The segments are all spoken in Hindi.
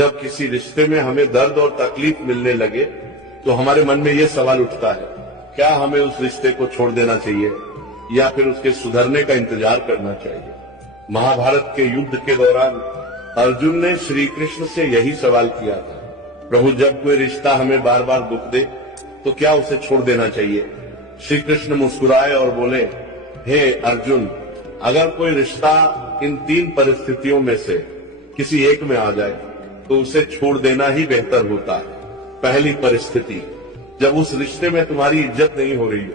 जब किसी रिश्ते में हमें दर्द और तकलीफ मिलने लगे तो हमारे मन में ये सवाल उठता है, क्या हमें उस रिश्ते को छोड़ देना चाहिए या फिर उसके सुधरने का इंतजार करना चाहिए। महाभारत के युद्ध के दौरान अर्जुन ने श्री कृष्ण से यही सवाल किया था, प्रभु जब कोई रिश्ता हमें बार बार दुख दे तो क्या उसे छोड़ देना चाहिए। श्री कृष्ण मुस्कुराए और बोले, हे अर्जुन, अगर कोई रिश्ता इन 3 परिस्थितियों में से किसी एक में आ जाए तो उसे छोड़ देना ही बेहतर होता है। पहली परिस्थिति, जब उस रिश्ते में तुम्हारी इज्जत नहीं हो रही हो,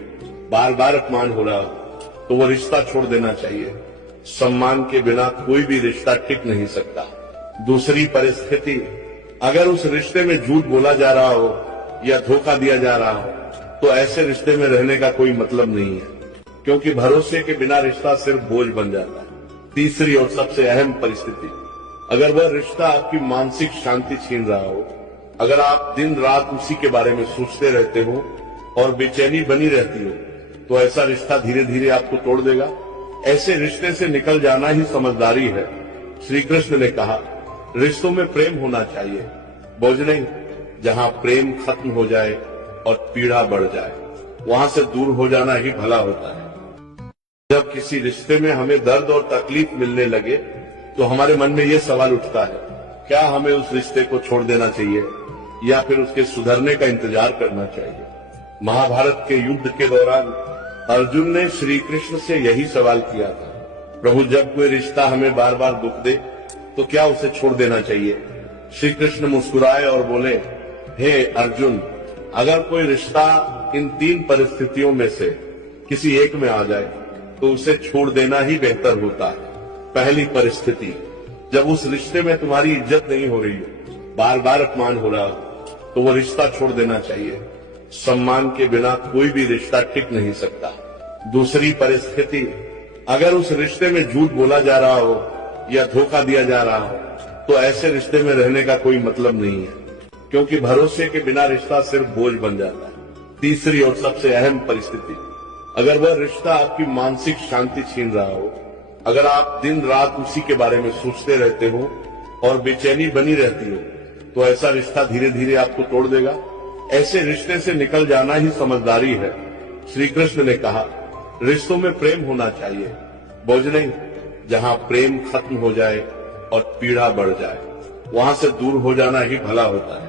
बार बार अपमान हो रहा हो, तो वो रिश्ता छोड़ देना चाहिए। सम्मान के बिना कोई भी रिश्ता टिक नहीं सकता। दूसरी परिस्थिति, अगर उस रिश्ते में झूठ बोला जा रहा हो या धोखा दिया जा रहा हो तो ऐसे रिश्ते में रहने का कोई मतलब नहीं है, क्योंकि भरोसे के बिना रिश्ता सिर्फ बोझ बन जाता है। तीसरी और सबसे अहम परिस्थिति, अगर वह रिश्ता आपकी मानसिक शांति छीन रहा हो, अगर आप दिन रात उसी के बारे में सोचते रहते हो और बेचैनी बनी रहती हो, तो ऐसा रिश्ता धीरे धीरे आपको तोड़ देगा। ऐसे रिश्ते से निकल जाना ही समझदारी है। श्री कृष्ण ने कहा, रिश्तों में प्रेम होना चाहिए, बोझ नहीं। जहां प्रेम खत्म हो जाए और पीड़ा बढ़ जाए, वहां से दूर हो जाना ही भला होता है। जब किसी रिश्ते में हमें दर्द और तकलीफ मिलने लगे तो हमारे मन में ये सवाल उठता है, क्या हमें उस रिश्ते को छोड़ देना चाहिए या फिर उसके सुधरने का इंतजार करना चाहिए। महाभारत के युद्ध के दौरान अर्जुन ने श्री कृष्ण से यही सवाल किया था, प्रभु जब कोई रिश्ता हमें बार बार दुख दे तो क्या उसे छोड़ देना चाहिए। श्री कृष्ण मुस्कुराए और बोले, हे अर्जुन, अगर कोई रिश्ता इन 3 परिस्थितियों में से किसी एक में आ जाए तो उसे छोड़ देना ही बेहतर होता है। पहली परिस्थिति, जब उस रिश्ते में तुम्हारी इज्जत नहीं हो रही हो, बार बार अपमान हो रहा हो, तो वो रिश्ता छोड़ देना चाहिए। सम्मान के बिना कोई भी रिश्ता टिक नहीं सकता। दूसरी परिस्थिति, अगर उस रिश्ते में झूठ बोला जा रहा हो या धोखा दिया जा रहा हो तो ऐसे रिश्ते में रहने का कोई मतलब नहीं है, क्योंकि भरोसे के बिना रिश्ता सिर्फ बोझ बन जाता है। तीसरी और सबसे अहम परिस्थिति, अगर वह रिश्ता आपकी मानसिक शांति छीन रहा हो, अगर आप दिन रात उसी के बारे में सोचते रहते हो और बेचैनी बनी रहती हो, तो ऐसा रिश्ता धीरे धीरे आपको तोड़ देगा। ऐसे रिश्ते से निकल जाना ही समझदारी है। श्री कृष्ण ने कहा, रिश्तों में प्रेम होना चाहिए, बोझ नहीं। जहां प्रेम खत्म हो जाए और पीड़ा बढ़ जाए, वहां से दूर हो जाना ही भला होता है।